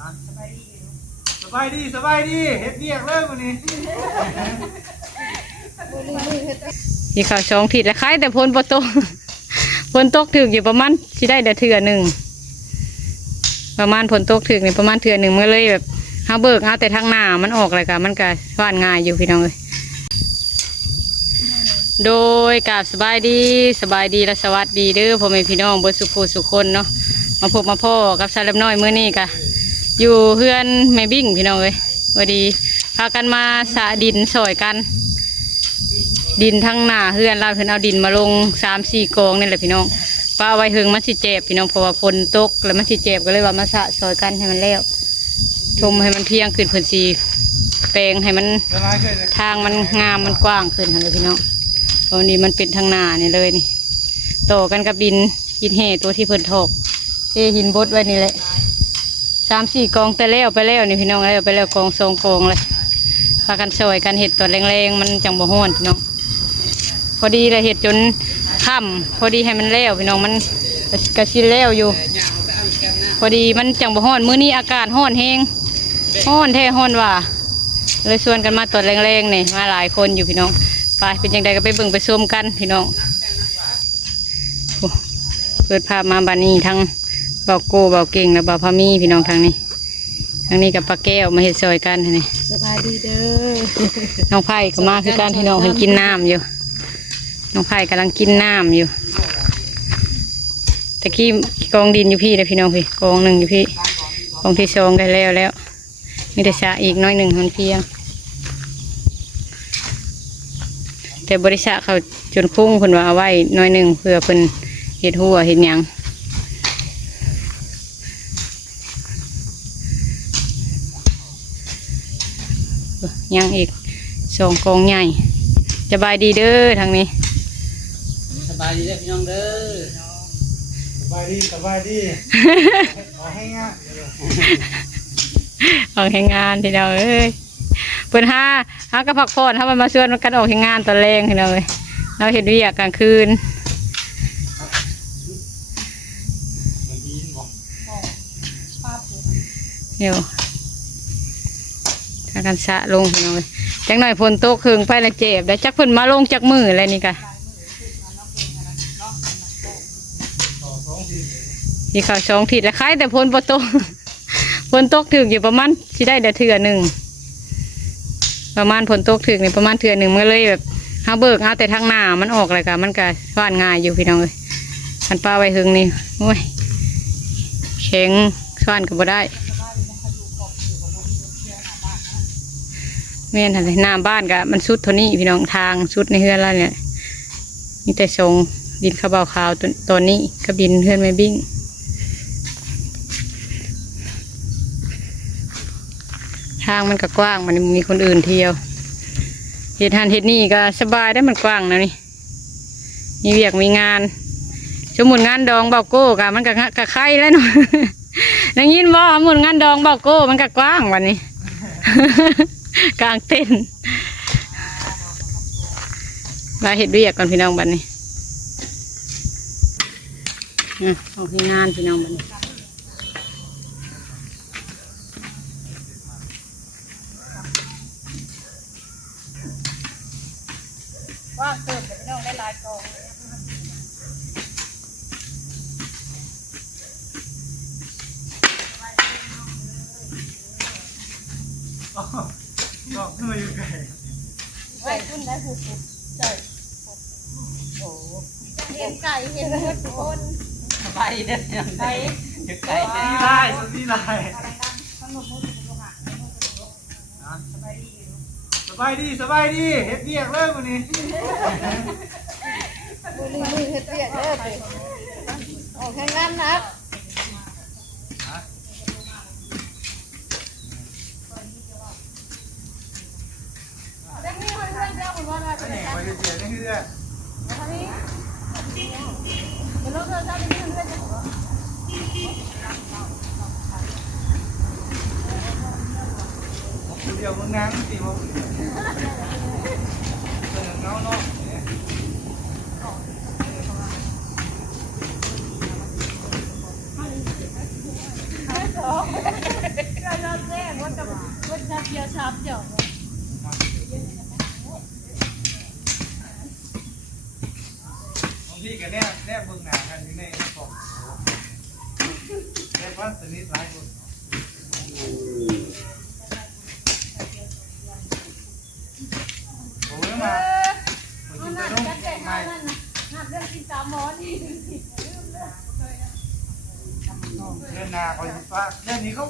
สบายดีสบายดีเฮ็ดเบียกเลยวันนี้ที่เขาช่องผิดแล้วคล้ายแต่พลปตกพลตกถึกอยู่ประมาณที่ได้เถื่อหนึ่งประมาณพลตกถึกนี่ประมาณเถื่อหนึ่งเมื่อเลยแบบเขาเบิกเอาแต่ทางหน้ามันออกเลยค่ะมันก็ว่านง่ายอยู่พี่น้องเลยโดยกราบสบายดีและสวัสดีเด้อพ่อแม่พี่น้องบนสุขสุขคนเนาะมาพบมาพ่อกับสาวเล็บน้อยเมื่อนี้กะอยู่เพื่อนแม่บิ้งพี่น้องเลยวันดีพากันมาสะดินสอยกันดินทั้งหน้าเพื่อนเราเพิ่นเอาดินมาลง3-4 กองนี่แหละพี่น้องป้าไว้หึงมันสิเจ็บพี่น้องเพราะว่าฝนตกแล้วมันสิเจ็บก็เลยว่ามาสะสอยกันให้มันแล้วชมให้มันเพียงขึ้นเพิ่นสีแปลงให้มันทางมันงามมันกว้างขึ้นเลยพี่น้องวันนี้มันเป็นทางหน้านี่เลยนี่ต่อกันกับดินหินเหตัวที่เพิ่นถกเทหินบดไว้นี่แหละ3-4 กองแต่แล้วไปแล้วนี่พี่น้องแล้วไปแล้วกอง2 กองเลยพากันซอยกันเห็ดตัวแรงๆมันจังบ่ฮ้อนพี่น้องพอดีเลยเห็ดจนค่ำพอดีให้มันแล้วพี่น้องมันกระชินแล้วอยู่พอดีมันจังบ่ฮ้อนมื้อนี้อากาศฮ้อนแห้งฮ้อนแท้ฮ้อนว่าเลยชวนกันมาตัวแรงๆนี่มาหลายคนอยู่พี่น้องไปเป็นยังไงก็ไปเบิ่งไปชมกันพี่น้องเปิดภาพมาบ้านนี้ทั้งเบาโก้เบาเก่งและเบาพามีพี่น้องทางนี้กับปลาแก้วมาเห็ดซอยกันนี่สบายดีเด้อน้องไผ่ก็มาคือการพี่น้องเพิ่นกินน้ำอยู่น้องไผ่กำลังกินน้ำอยู่ตะกี้กองดินอยู่พี่เลยพี่น้องพี่กองหนึ่งอยู่พี่กองที่2ได้แล้วมีแต่ชาอีกน้อยหนึ่งมันเพียงแต่บริษัทเขาจนคุ้งเพิ่นว่าเอาไว้น้อยหนึ่งเพื่อเพิ่นเห็ดหัวเห็ดหยังยังอีก2 กองใหญ่สบายดีเด้อทางนี้สบายดีเด้อพี่น้องเด้อสบายดีขอให้งานออกแห่งงานที่เราเอ้ยเพิ่นห้าก็พักผ่อนถ้ามันมาชวนกันออกแห่งงานตอนแรงที่เราเลยเราเห็นวิกลางคืนเดี๋ยวถ้ากันสะลงพี่น้องเลยจังหน่อยฝนตกคืนไปละเจ็บได้จักเพิ่นมาลงจากมืออะไรนี่กะที่เขาช่องผิดแล้วคล้ายแต่ฝนปตกฝนตกถึกอยู่ประมาณที่ได้เถื่อหนึ่งประมาณฝนตกถึกนี่ประมาณเถื่อหนึ่งเมื่อเลยแบบเขาเบิกเอาแต่ทางหน้ามันออกเลยค่ะมันก็ว่านง่ายอยู่พี่น้องเลยมันป้าไว้หึงนี่โอ้ยแข็งว่านก็บ่ได้แม่นอะไรหน้าบ้านกะมันสุดเท่านี้พี่น้องทางสุดในเฮือนแล้วเนี่ยมีแต่ทรงดินขาวขาวตัวนี้กับดินเฮือนไม่บิ้งทางมันก็กว้างมันมีคนอื่นเที่ยวเห็ดหันเห็ดนี่ก็สบายได้มันกว้างนะนี่มีเวียกมีงานสมุนงานดองเบาโก้กะมันกะไข่แล้วเนาะนั่งยินบ่สมุนงานดองเบาโก้มันกะกว้างวันนี้กลางเต้นมาเห็ดเวียกก่อนพี่น้องบัดนี้ออกที่งานพี่น้องบัดนี้ว่างเติมพี่น้องได้หลายกองก็เมื่ออยู่ไกลไก่ขึ้นได้หุบไก่โอ้เห็นไก่เห็นทุกคนไปเด้อไปไก่นี่ลายนี่ลายสบายดีเฮ็ดเบียกเลยวันนี้มือเฮ็ดเปียกเลยออกแข่งงานนะเดี๋ยวมึงนั่งสิมึงเงาเนาะ องเราแจ้งว่ากับว่าจะเพียชับเดี๋ยว บางทีก็แนบเบิ่งหน้ากันอยู่ในกล่องแนบว่าสนิทหลายคนโอ้ยมาคนกินไปนุ่มไม่ หักเรื่องกินสามหมอนี่ลืมเลย เดือนหน้าเขาสิฝากเดือนนี้เขา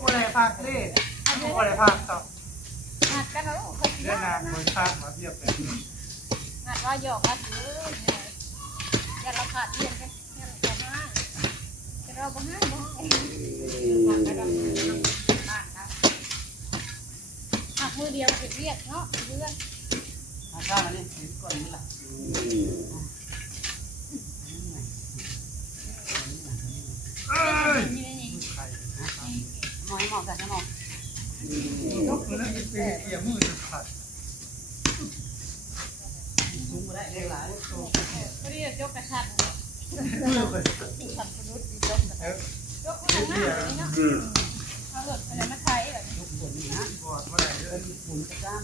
บ่ได้ฝากเด้เขาบ่ได้ฝากต่อ หักกันแล้ว เดือนหน้าเขาฝากมาเทียบแบบนี้ หักว่าหยอกว่าถืออย่าเราขาดเรียนกันอย่าเราห้างจะเราบ้างบ้างหักมือเดียวเรียกเนาะเพื่อน ข้าวอันนี้ก่อนนี่ล่ะเอ้ยไข่นะ หอยหมอกกันนะหมอก ยกมือแล้วกินเป็นเกี่ยมือจะขาดสูงมาได้เล็กหลาย ก็เรียกยกกระชัด มือไป ขับสนุดยกยกมือหน้าเลยเนาะเอาหลดอะไรมาใช้แบบ ยกบนนี่นะบอดมาได้เลยหมุนกระด้าง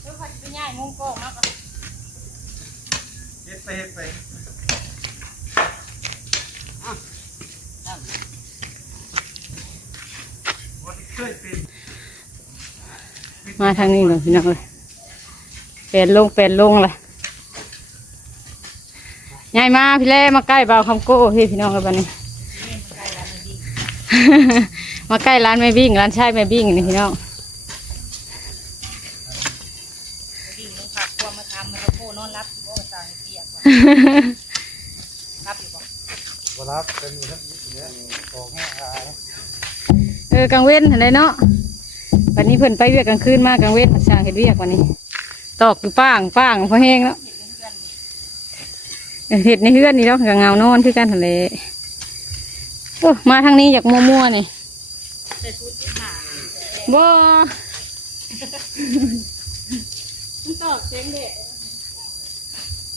เพื่อเขาจะไปย่ายมุงโป่งแล้วก็ เฮ็ดไปวันที่เคยเป็น มาทางนี้เลยพี่น้องเลยเป็นลงเลยยายมาพี่เล่มาใกล้เบาคำโก้พี่น้องเลยบัดนี้ มาใกล้ร้านแม่บิ้งร้านชายแม่บิ้งนี่พี่น้อง ดิ่งลงผักตัวมาทำมันก็โคนอนรับก็ตายเปียกรับอยู่บ่ บ่รับเป็นมีทั้งนี้เนี่ยของแห้งหลาย กลางเว้นเห็นไหมเนาะวันนี้เพิ่นไปเวียกกลางคืนมากลางเว้นช่างเห็ดเวียกวันนี้ตอกอยู่ป้างพอแห้งแล้วเห็ดในเฮือนนี่เนาะกับเงานอนคือกันทะเลโอ้มาทางนี้อยากมั่วๆนี่ ใส่ชุดที่หา บ่ มันตอกเสียงเด็ก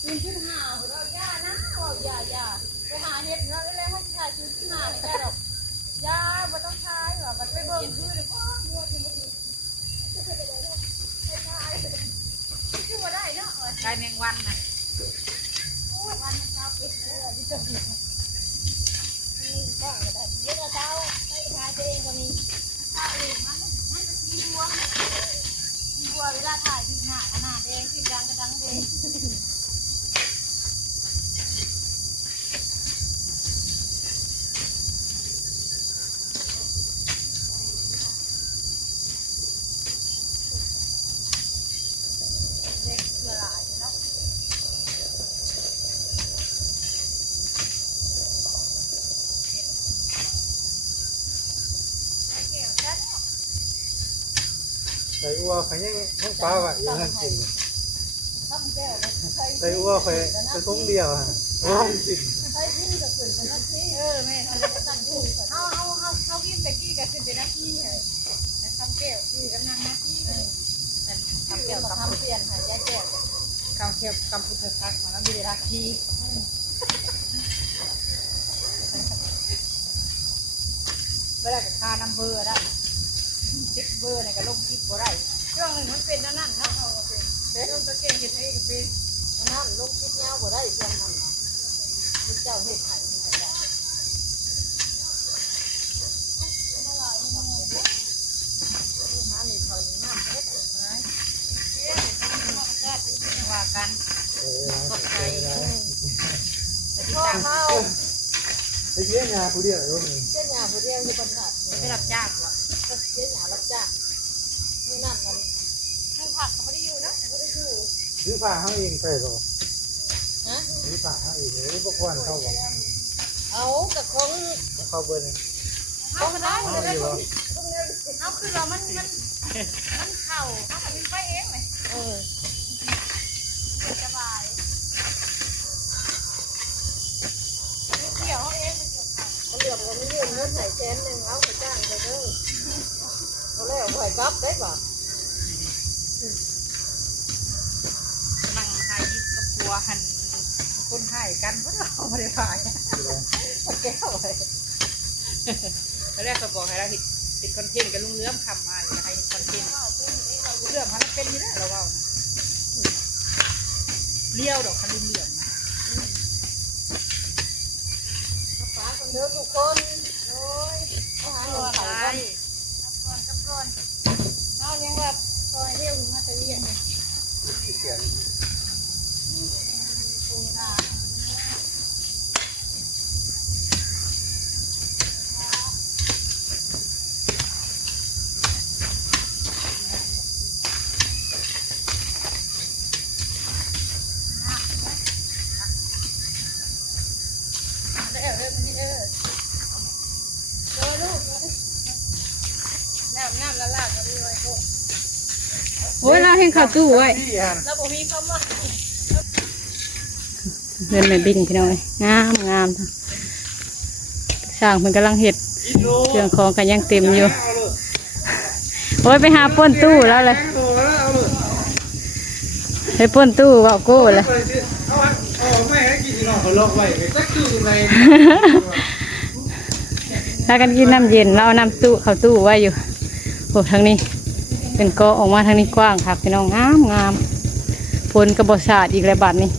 ชุดที่หาเราย่านะบอกอย่าไปหาเห็ดเนาะแล้วให้ชายชุดที่หาได้ดอกย่าไม่ต้องใช้หรอกมันไปเบิ่งชื่อเลยพ่อมัวที่มันชื่อว่าได้เนาะใช้แมงวันน่ะวันมันเช้าปิดเลยที่จะปิดนี่ก็ได้เยอะเช้าไปหาตัวเองก็มีข้าวเองมันจะสีบัวเวลาถ่ายที่หน้าแดงที่ดังก็ดังแดง ใส่อัวเขายังปลาว่ะยังนั่นกินใส่อัวเขาจะทุ่งเดียวอ่ะร้องกิน แม่เขากินแต่กี้ก็คือเป็นหน้าที่แต่ทำแก้วคือกำลังหน้าที่ทำแก้วทำเปลี่ยนค่ะย่าแก้วคำเทียบคำพุทธทักมาแล้วมีรักที่เวลาจะคาน้ำเบอร์ได้คิดเบอร์ในกระลงคิดบ่ได้เรื่องนึงมันเป็นนั่นเนาะเป็นลงตะเกียงเห็ดให้ก็เป็นนั่นลงคิดเงาบ่ได้เพื่อนนั่นเนาะคุณเจ้าเห็ดไข่ที่ไหนได้ว่ากันขอบใจพ่อเขา ไปเยี่ยงงานผู้เดียวเลย เจ้าหน้าผู้เรียนอยู่บนถาดไม่รับจ้างหรอเจ้าหน้ารับจ้างนี่นั่นมันผู้ผักเขาไม่ได้อยู่นะไม่ได้อยู่ ซื้อผ้าเขาเองไปหรอ ฮะ ซื้อผ้าเขาเองเลยพวกวันเขาบอก เอากับของ เขาเบอร์นึง เขาก็ได้ เขา เลย อยู่หรอ เอาคือเรามันเข่าเขาทำไปเองเลยสบายเกี่ยวเองเขาเหลือเราไม่ยืมเงินใส่แสนหนึ่งเอาไปจ้างไปเด้อเขาแล้วไหวกับได้ป่ะนั่งไทย ว่าหันคนให้กันเพราะเราไม่ได้ถ่ายแก้วเลยแล้วแรกเขาบอกให้เราติดคอนเทนต์กับลุงเลื่อมคำมาเลยให้คอนเทนต์ลุงเลื่อมมันเป็นอยู่แล้วเราว่าเลี้ยวดอกคันลุงเลื่อมนะป้าคนเดิมทุกคนโอ้ยอาหารหวานก่อนเอายังแบบซอยเที่ยวถึงมาตะเวียนเลยน้ำละลายก็มีไว้ก็โอ้ยเราเห็นข่าวตู้ไว้เราบอกมีคำว่าเงินไม่บิ้งพี่น้อยงามสร้างมันกำลังเห็ดเครื่องของกันยังเต็มอยู่โอ้ยไปหาป้นตู้แล้วเลยไปป้นตู้ว่าโก้เลยถ้ากันกินน้ำเย็นเราเอาน้ำตู้เข้าตู้ไว้อยู่โอ้ทางนี้เป็นก็ออกมาทางนี้กว้างครับพี่น้องงามพลกระบอกศาสตร์อีกแล้วบัดนี้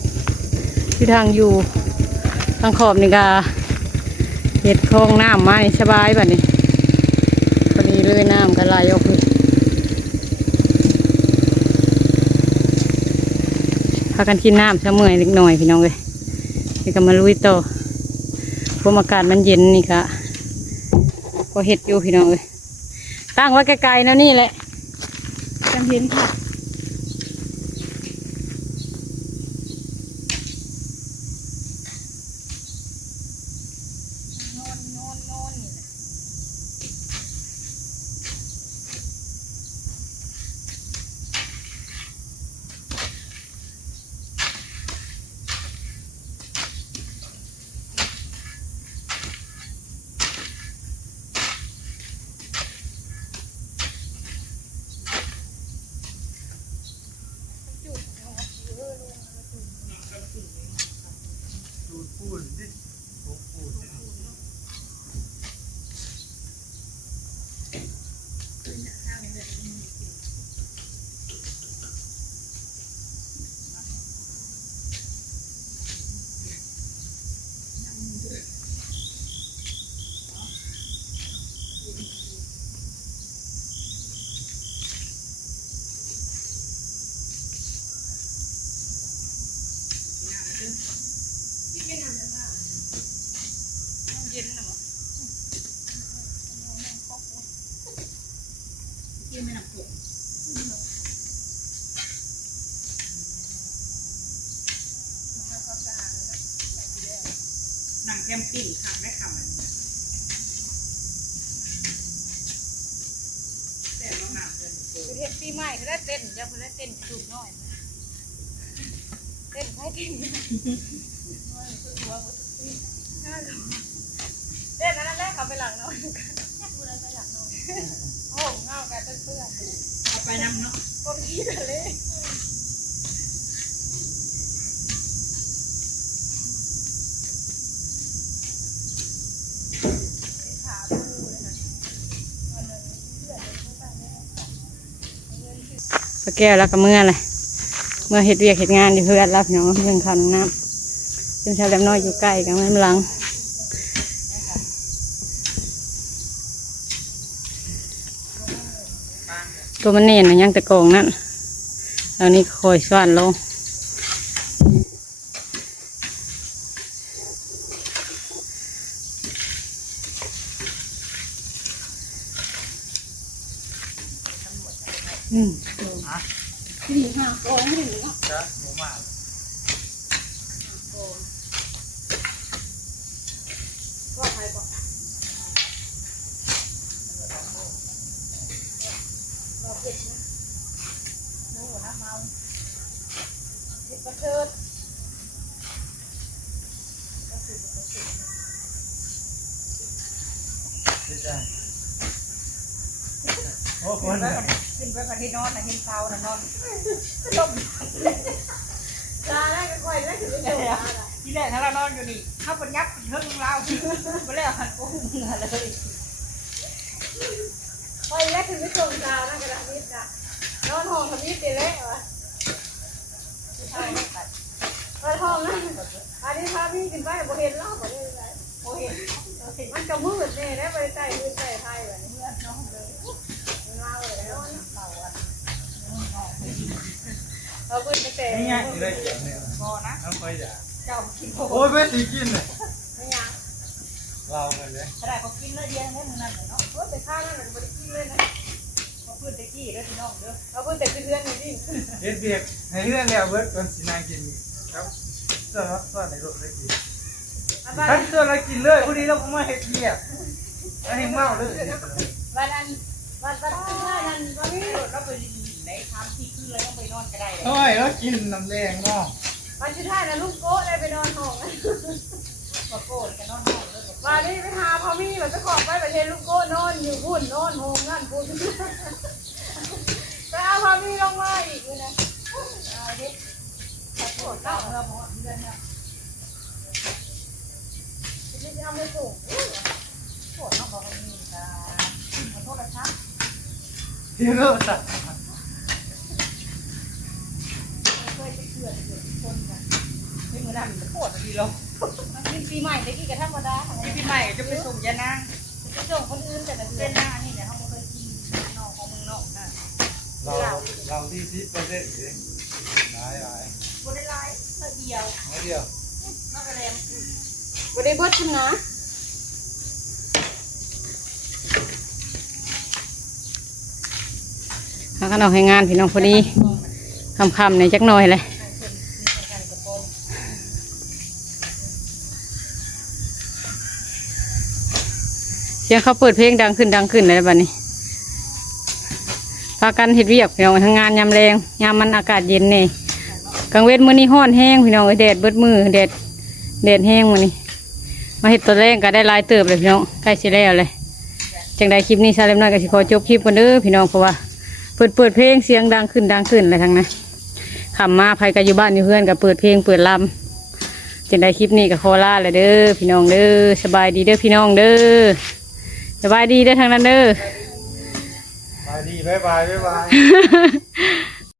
ที่ทางอยู่ทางขอบนี่ก็เห็ดคลองน้ำมาสบายบัดนี้พอดีเลยน้ำก็ไหลออกเลยพากันกินน้ำเสมอเล็กน้อยพี่น้องเลยนี่ก็มาลุยต่อเพราะอากาศมันเย็นนี่ก็พอเห็ดอยู่พี่น้องเลยตั้งไว้ไกลๆนะนี่แหละจำเห็นค่ะโน่นเย็นนะมั้งกินไม่หนักตัวหนังแคมปิ้งค่ะแม่คำแต่เราหนักเกินเห็นปีใหม่เขาได้เต้นจะเขาได้เต้นสูงหน่อยเต้นให้ดีเต้นนั่นแหละเขาไปหลังนอนพูดอะไรไปหลังนอนโอ้เงากันเพื่อนเอาไปนำเนาะก็พี่เลยปลาแก้วแล้วก็เมื่อไรเมื่อเห็ดเวียกเห็ดงานอยู่เพื่อนรับน้องเพื่อนข้าวน้ำเป็นชาวแหลมน้อยอยู่ใกล้กันไม่หลังตัวมันเนียนยังตะโกงนั่นแล้วนี่คอยสว่านลงที่นี่ห้าโกงไม่ถึงอ่ะจ้ะหมูหมาก็ใครก่อนเราเผ็ดนะหมูนะเมาเผ็ดกระเทิดโอ้คนขึ้นไปกันที่นอนนะเห็นเท้านะนอนลมตาได้ก็ค่อยแร ที่แรกถ้าเรานอนอยู่นี่เข้าบนยักษ์เทิงเราไปแล้วหันโอ้มึงเลยไปแล้วถึงไม่ส่งดาวนั่งกระดาษนิดนะนอนห้องทำนิดเดียวเลยวะไปห้องนะอันนี้พาพี่ขึ้นไปโบเห็นเล่าบ่ได้เลยโบเห็นมันจะมืดเนี่ยได้ไปใส่มือใส่ไทยแบบนี้เมื่อน้องเลยเล่าเลยนอนเราอ่ะเราขึ้นไปเตะไม่ยากเลยพอนะเอาไปจ้ะเจ้ากินโอ้ยไม่ตีกินเลยไม่ยากเราเลยขนาดเขากินเลยเดียวแค่มึงนั่นเลยเนาะเออแต่ข้าวนั่นมันไม่ได้กินเลยนะเขาพูดตะกี้แล้วพี่น้องเด้อเขาพูดแต่เพื่อนๆนี่ดิเฮ็ดเบียกให้เพื่อนแล้วเบิร์ดก่อนสินางกินครับส่วนในรถได้กินท่านส่วนเรากินเลยพอดีเราไม่เฮ็ดเบียกแล้วให้เมาเลยวันนั้นวันนี้เราไปในทำที่ขึ้นเลยต้องไปนอนก็ได้เลยโอ้ยแล้วกินน้ำแดงเนาะวันสุดท้ายนะลูกโก้ได้ไปนอนห้องโก้เลยไปนอนห้องเลยวันนี้ไปหาพ่อมี่แบบจะขอบไปประเทศลูกโก้นอนอยู่พุ่นนอนห้องนั่นพุ่นไปเอาพ่อมี่ลงมาอีกเลยนะเด็กโก้เล่าเราบอกเดือนเนี่ยจะทำไม่ถูกโก้น้องบอกว่ามีขอโทษนะครับเดี๋ยวเราสั่งเคยจะเกิดคนกันไม่เหมือนนั่นโคตรดีเราปีใหม่ตะกี้ก็ธรรมดาปีใหม่จะไปส่งยานางไปส่งคนอื่นแต่ละเดือนหน้านี่เนี่ยเขาไม่เคยกินนอกของมึงนอกนะเราที่10%เองหลายบริไลท์เดียวนอกกระเลมบริบทคุณนะเขาก็เอาให้งานพี่น้องพอดีคำๆในจักหน่อยเลยเสียงเขาเปิดเพลงดังขึ้นเลยบัดนี้พากันเฮ็ดเวียกพี่น้องทำงานยามแรงยามมันอากาศเย็นนี่กลางเวทมื้อนี้ร้อนแห้งพี่น้องแดดเบิดมือแดดแห้งมื้อนี้มาเฮ็ดตัวแรงก็ได้หลายเติบเลยพี่น้องใกล้สิแล้วเลยจังใดคลิปนี้ซาเล็มน้อยก็สิขอจบคลิปกันเด้อพี่น้องเพราะว่าเปิดเพลงเสียงดังขึ้นเลยทั้งนั้นขำมาภัยกันอยู่บ้านอยู่เพื่อนกับเปิดเพลงเปิดลำจังใดคลิปนี้ก็ขอลาเลยเด้อพี่น้องเด้อสบายดีเด้อพี่น้องเด้อสบายดีเด้อทางนั้นเด้อสบายดีบ๊ายบาย